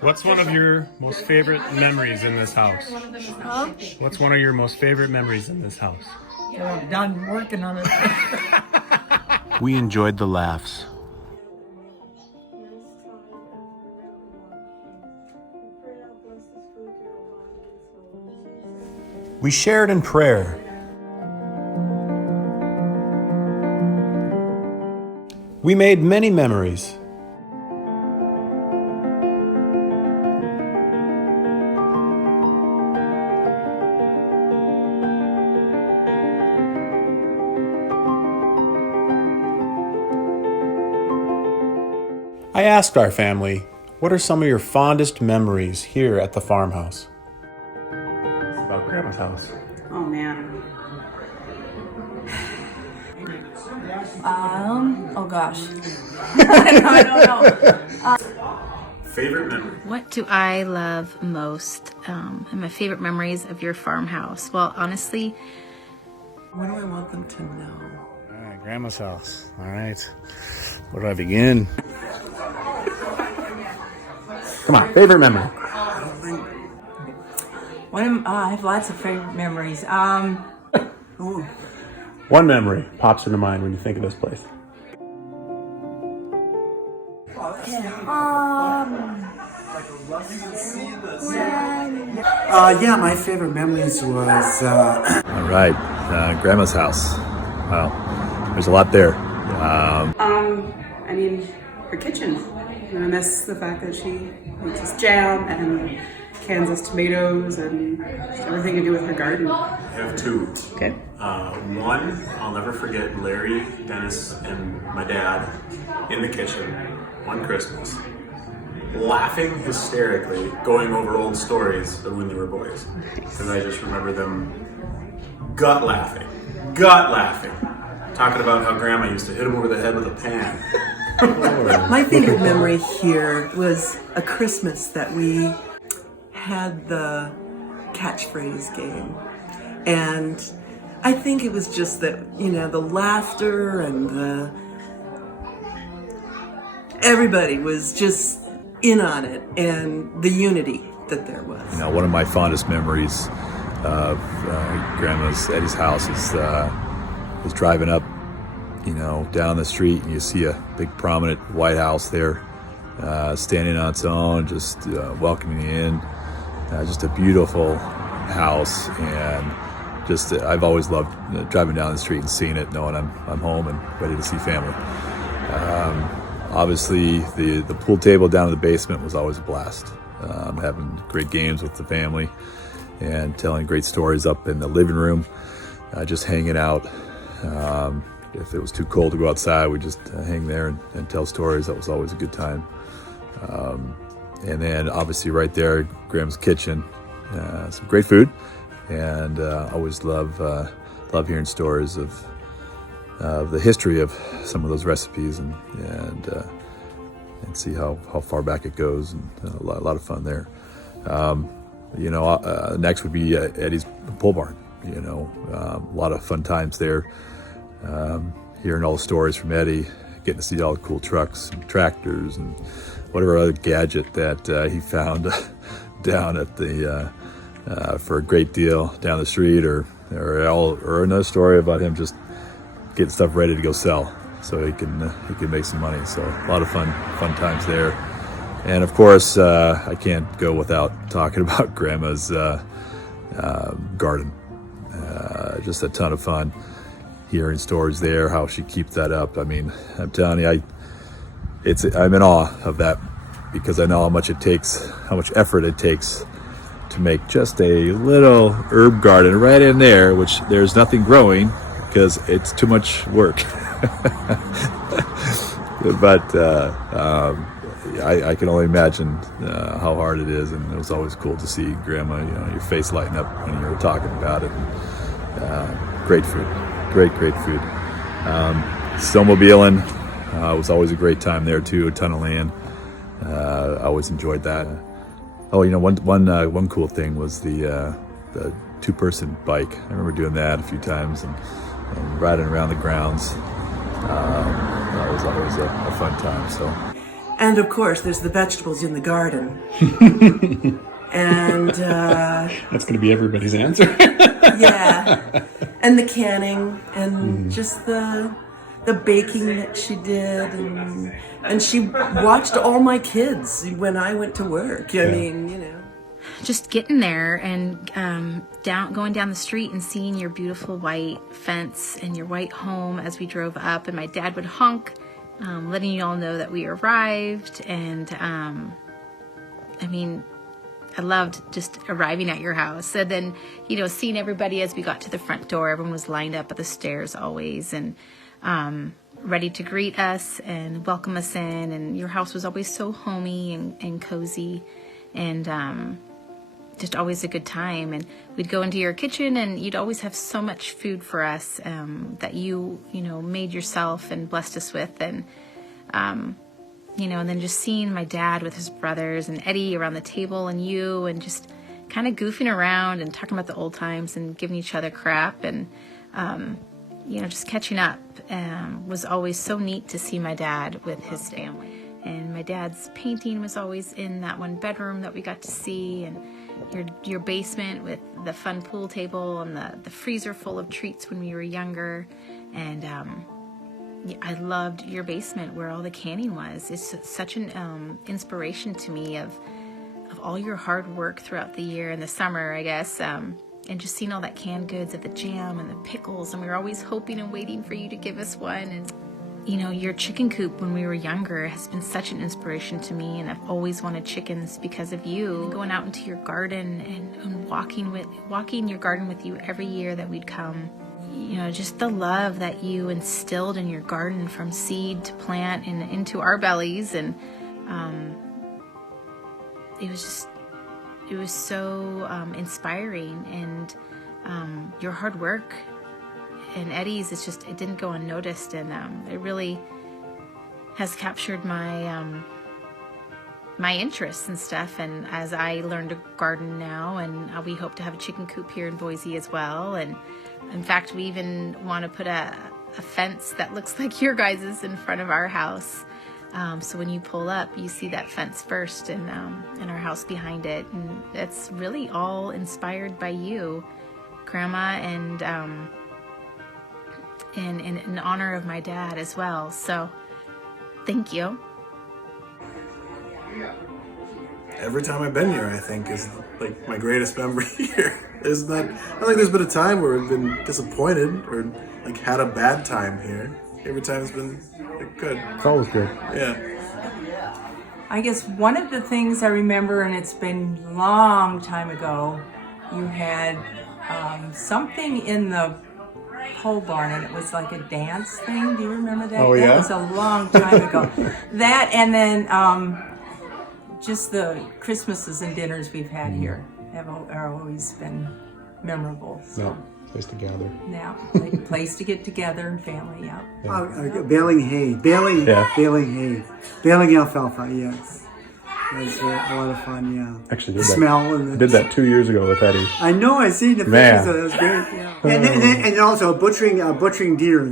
What's one of your most favorite memories in this house? Huh? What's one of your most favorite memories in this house? I'm done working on it. We enjoyed the laughs. We shared in prayer. We made many memories. I asked our family, what are some of your fondest memories here at the farmhouse? It's about Grandma's house. Oh man. Oh gosh. I don't know. Favorite memory? What do I love most? And my favorite memories of your farmhouse? Well, honestly, What do I want them to know? All right, Grandma's house. All right. Where do I begin? Come on, favorite memory. I have lots of favorite memories. Ooh. One memory pops into mind when you think of this place. Yeah, my favorite memories was All right, Grandma's house. Wow, there's a lot there. I mean, her kitchen. I miss the fact that she makes us jam and cans us tomatoes and just everything to do with her garden. I have two. Okay. One, I'll never forget Larry, Dennis, and my dad in the kitchen one Christmas, laughing hysterically, going over old stories of when they were boys. And I just remember them gut laughing, talking about how Grandma used to hit him over the head with a pan. My favorite memory here was a Christmas that we had the catchphrase game. And I think it was just that, the laughter and everybody was just in on it, and the unity that there was. You know, one of my fondest memories of Grandma's Eddie's house is driving up, down the street, and you see a big prominent White House there, standing on its own, just welcoming you in. Just a beautiful house, and just I've always loved driving down the street and seeing it, knowing I'm home and ready to see family. Obviously, the pool table down in the basement was always a blast. Having great games with the family and telling great stories up in the living room, just hanging out. If it was too cold to go outside, we just hang there and tell stories. That was always a good time. And then obviously right there, Grandma's kitchen, some great food, and always love hearing stories of the history of some of those recipes and see how far back it goes, and a lot of fun there. Next would be Eddie's pole barn. A lot of fun times there. Hearing all the stories from Eddie, getting to see all the cool trucks and tractors and whatever other gadget that he found down at the for a great deal down the street, or another story about him just getting stuff ready to go sell so he can make some money. So a lot of fun times there. And of course, I can't go without talking about Grandma's garden. Just a ton of fun hearing stories there, how she keeps that up. I mean, I'm telling you, I'm in awe of that, because I know how much effort it takes to make just a little herb garden right in there, which there's nothing growing because it's too much work. But I can only imagine how hard it is, and it was always cool to see Grandma, your face lighting up when you were talking about it. Great food, great food. Snowmobiling was always a great time there too. A ton of land. I always enjoyed that. One cool thing was the two-person bike. I remember doing that a few times and riding around the grounds. That was always a fun time. So And of course, there's the vegetables in the garden. And That's going to be everybody's answer. yeah, and the canning, and just the baking that she did, and she watched all my kids when I went to work. I mean, you know. Just getting there and going down the street and seeing your beautiful white fence and your white home as we drove up, and my dad would honk, letting you all know that we arrived. And I mean, I loved just arriving at your house, and then, you know, seeing everybody as we got to the front door. Everyone was lined up at the stairs always, and ready to greet us and welcome us in. And your house was always so homey and cozy, and just always a good time. And we'd go into your kitchen, and you'd always have so much food for us that you know, made yourself and blessed us with. And you know, and then just seeing my dad with his brothers and Eddie around the table, and you, and just kind of goofing around and talking about the old times and giving each other crap, and you know, just catching up was always so neat to see my dad with his family. And my dad's painting was always in that one bedroom that we got to see, and your basement with the fun pool table and the freezer full of treats when we were younger. And I loved your basement where all the canning was. It's such an inspiration to me of all your hard work throughout the year and the summer, I guess, and just seeing all that canned goods of the jam and the pickles. And we were always hoping and waiting for you to give us one. And you know, your chicken coop when we were younger has been such an inspiration to me, and I've always wanted chickens because of you. Going out into your garden and walking your garden with you every year that we'd come. You know, just the love that you instilled in your garden from seed to plant and into our bellies. And it was so inspiring. And your hard work and Eddie's, it didn't go unnoticed, and it really has captured my my interests and stuff. And as I learned to garden now, and we hope to have a chicken coop here in Boise as well. And in fact, we even want to put a fence that looks like your guys's in front of our house. So when you pull up, you see that fence first, and our house behind it. And it's really all inspired by you, Grandma, and in honor of my dad as well. So thank you. Every time I've been here, I think, is like my greatest memory here. I don't think there's been a time where I've been disappointed or like had a bad time here. Every time it's been like, good. It's always good. Yeah. I guess one of the things I remember, and it's been a long time ago, you had something in the pole barn, and it was like a dance thing. Do you remember that? Oh, yeah? That was a long time ago. That, and then just the Christmases and dinners we've had here are always been memorable. So. No, place to gather. Yeah, like a place to get together and family, yeah. Baling hay. Baling hay. Baling alfalfa, yes. It was a lot of fun, yeah. Actually, the smell and did that 2 years ago with Eddie. I know, I seen the pictures, so that was great. Yeah. And also butchering deer.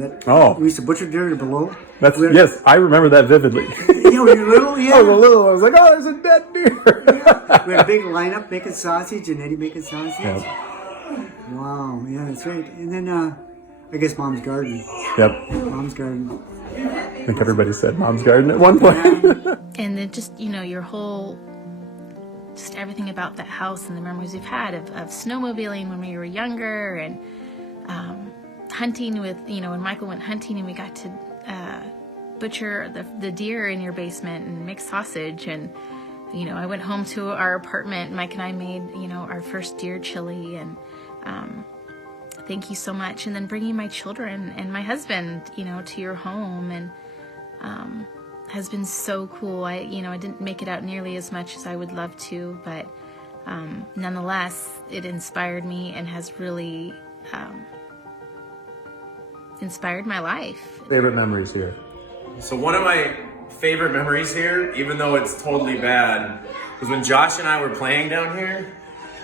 We used to butcher deer below. Yes, I remember that vividly. Yeah, when you were little, yeah. I was little. I was like, oh, there's a dead deer. We had a big lineup making sausage, and Eddie making sausage. Yep. Wow, yeah, that's right. And then I guess Mom's Garden. Yep. Mom's Garden. I think everybody said Mom's Garden at one point. And then just, you know, your whole, just everything about that house and the memories we've had of snowmobiling when we were younger, and hunting with, you know, when Michael went hunting and we got to butcher the deer in your basement and make sausage. And, you know, I went home to our apartment. Mike and I made, you know, our first deer chili, and thank you so much. And then bringing my children and my husband, you know, to your home, and has been so cool. I didn't make it out nearly as much as I would love to, but nonetheless, it inspired me and has really inspired my life. Favorite memories here? So one of my favorite memories here, even though it's totally bad, was when Josh and I were playing down here.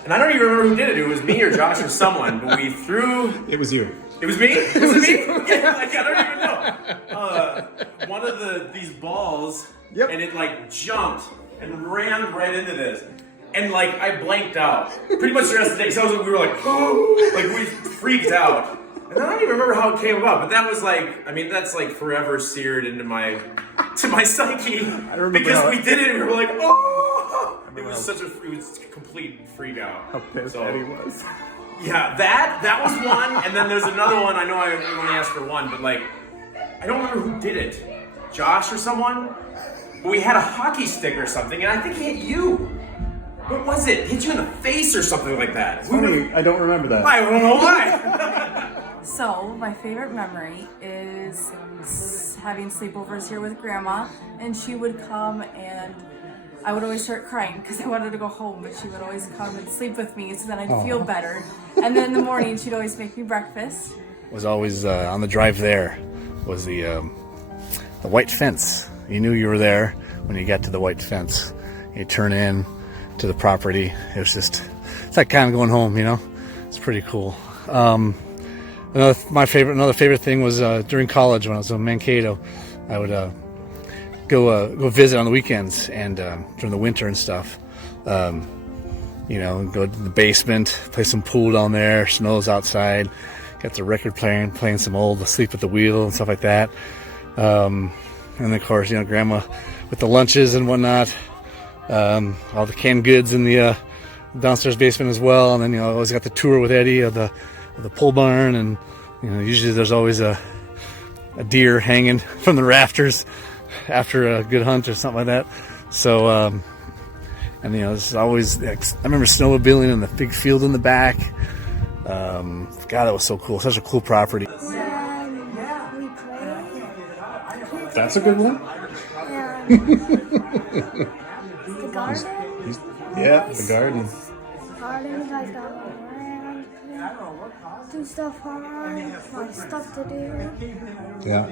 And I don't even remember who did it. It was me or Josh or someone, but we threw... It was you. It was me? Was it me? Yeah, like, I don't even know. One of these balls and it like jumped and ran right into this. And like I blanked out pretty much the rest of the day. So we were like, oh, like we freaked out. And I don't even remember how it came about, but that was like, I mean, that's like forever seared into my psyche. I remember because we did it and we were like, oh, it was a complete freak out. How pissed Eddie was. Yeah, that was one, and then there's another one. I know I only asked for one, but like, I don't remember who did it, Josh or someone. But we had a hockey stick or something, and I think he hit you. What was it? Hit you in the face or something like that. Funny, I don't remember that. I don't know why. So, my favorite memory is having sleepovers here with Grandma, and she would come and I would always start crying because I wanted to go home, but she would always come and sleep with me so then I'd feel better. And then in the morning, she'd always make me breakfast. Was always on the drive there was the white fence. You knew you were there when you got to the white fence. You turn in to the property. It's like kind of going home, you know. It's pretty cool. Another favorite thing was during college when I was in Mankato, I would go visit on the weekends and during the winter and stuff. You know, go to the basement, play some pool down there. Snow's outside. Got the record playing some old Asleep at the Wheel and stuff like that. And of course, you know, Grandma with the lunches and whatnot. All the canned goods in the downstairs basement as well. And then, you know, I always got the tour with Eddie of the pole barn, and you know, usually there's always a deer hanging from the rafters after a good hunt or something like that. So, and you know, it's always, I remember snowmobiling in the big field in the back. God, that was so cool. Such a cool property. That's a good one. The garden. Yeah, the garden. Garden, you guys got around, do stuff fun, like stuff to do. Yeah.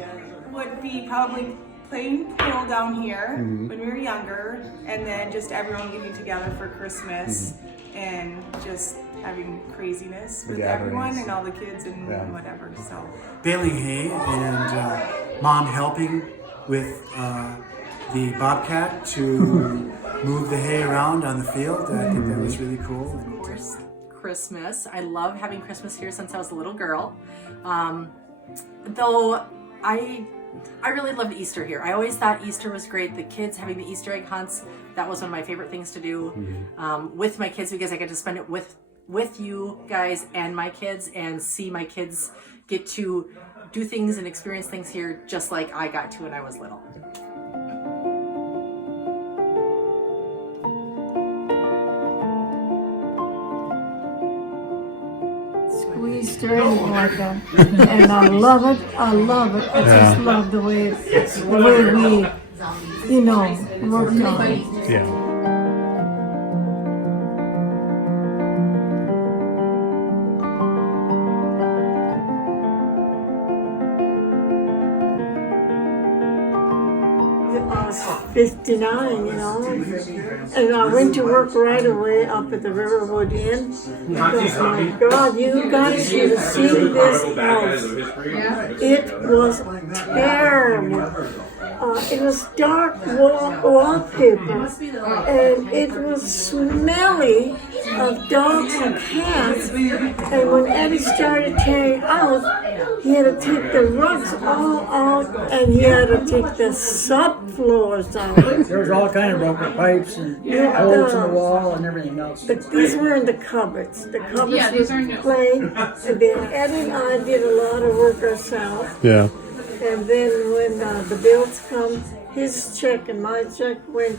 Would be probably playing pool down here when we were younger, and then just everyone getting together for Christmas and just having craziness with everyone and all the kids and whatever. So baling hay and Mom helping with the bobcat to move the hay around on the field. I think that was really cool. Of course, Christmas. I love having Christmas here since I was a little girl. Though I really loved Easter here. I always thought Easter was great. The kids having the Easter egg hunts, that was one of my favorite things to do with my kids, because I get to spend it with you guys and my kids, and see my kids get to do things and experience things here just like I got to when I was little. Easter and and I love it. I just love the way we, you know, worked on it. Yeah. I was 59, you know, and I went to work right away up at the Riverwood Inn. Because, my God, you guys should have seen this house. It was terrible. It was dark wallpaper, and it was smelly of dogs and cats. And when Eddie started tearing out, he had to take the rugs all out, and he had to take the subfloors out. There was all kind of broken pipes and holes in the wall and everything else. But these were in the cupboards. The cupboards was plain, and then Eddie and I did a lot of work ourselves. Yeah. And then when the bills come, his check and my check went,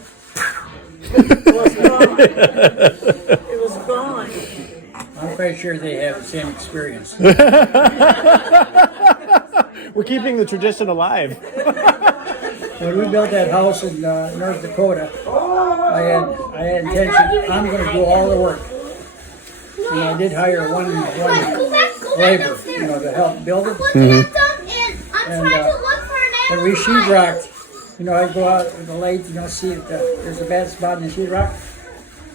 it was gone. It was gone. I'm quite sure they have the same experience. We're keeping the tradition alive. When we built that house in North Dakota, I had intention, I'm going to do all the work. And I did hire one labor, you know, to help build it. And when we sheetrocked, you know, I'd go out with the lathe, you know, see if there's a bad spot in the sheetrock.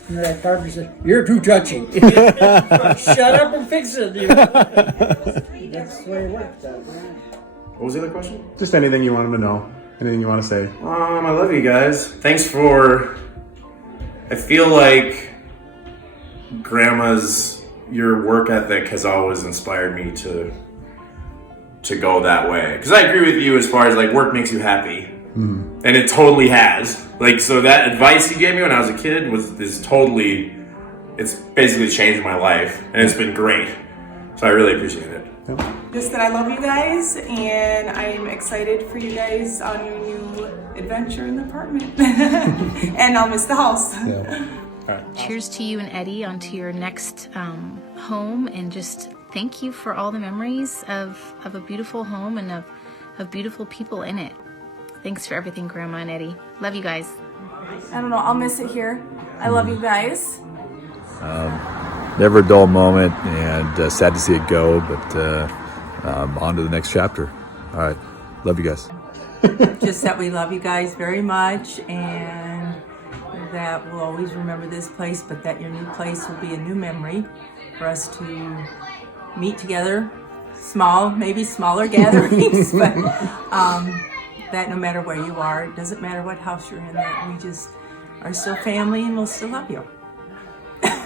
And that carpenter said, "You're too touchy." Shut up and fix it. You know? That's the way it worked. What was the other question? Just anything you want them to know. Anything you want to say? I love you guys. Thanks for. I feel like your work ethic has always inspired me to go that way. Because I agree with you as far as like work makes you happy, and it totally has. Like, so that advice you gave me when I was a kid it's basically changed my life, and it's been great. So I really appreciate it. Just that I love you guys, and I'm excited for you guys on your new adventure in the apartment. And I'll miss the house. Yeah. All right. Cheers to you and Eddie onto your next home, and just thank you for all the memories of a beautiful home and of beautiful people in it. Thanks for everything, Grandma and Eddie. Love you guys. I don't know, I'll miss it here. I love you guys. Never a dull moment, and sad to see it go, but on to the next chapter. All right. Love you guys. Just that we love you guys very much, and that we'll always remember this place, but that your new place will be a new memory for us to meet together. Maybe smaller gatherings, but that no matter where you are, it doesn't matter what house you're in, that we just are still family and we'll still love you.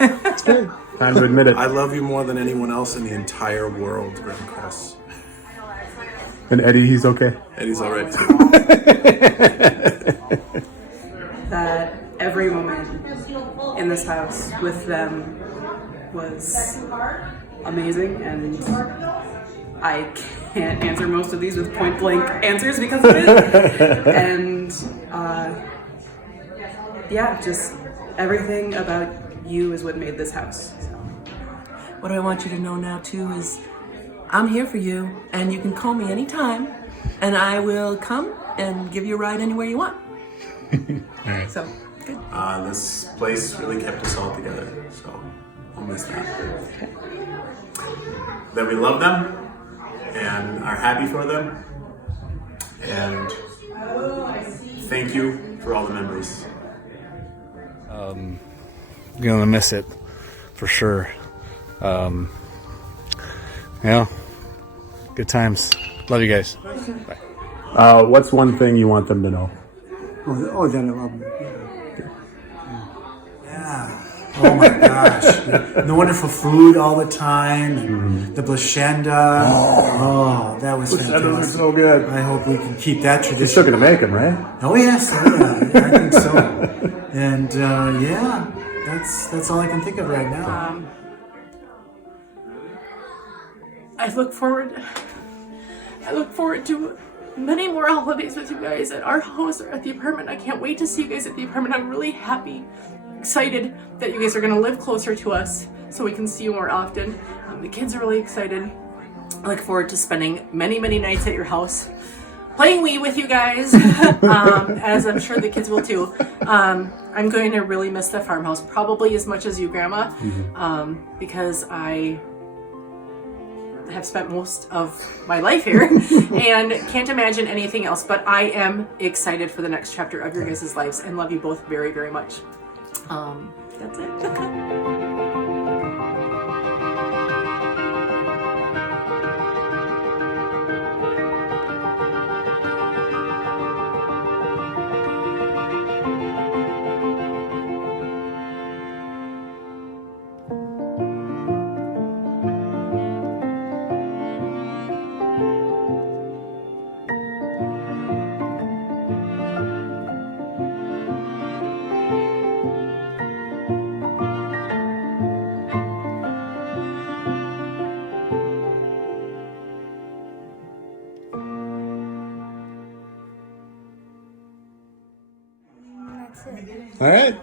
It's good. Time to admit it. I love you more than anyone else in the entire world, Graham Chris. And Eddie, he's okay? Eddie's all right, too. That every moment in this house with them was amazing, and I can't answer most of these with point blank answers because of it. And yeah, just everything about you is what made this house. What I want you to know now too is I'm here for you, and you can call me anytime, and I will come and give you a ride anywhere you want. All right. So, good. This place really kept us all together, so I'll miss that. Okay. That we love them and are happy for them, and thank you for all the memories. Gonna miss it for sure. Yeah, good times. Love you guys. Bye. What's one thing you want them to know? Oh, then I love them. Yeah. Oh my gosh. The wonderful food all the time. And the blashenda. Oh, that was fantastic. That was so good. I hope we can keep that tradition. You're still going to make them, right? Oh, yes. Oh, yeah. I think so. And yeah, that's all I can think of right now. I look forward to many more holidays with you guys at our house or at the apartment. I can't wait to see you guys at the apartment. I'm really happy, excited that you guys are going to live closer to us so we can see you more often. The kids are really excited. I look forward to spending many, many nights at your house playing Wii with you guys, as I'm sure the kids will too. I'm going to really miss the farmhouse, probably as much as you, Grandma, because I have spent most of my life here and can't imagine anything else, but I am excited for the next chapter of your guys' lives and love you both very, very much. That's it. All right.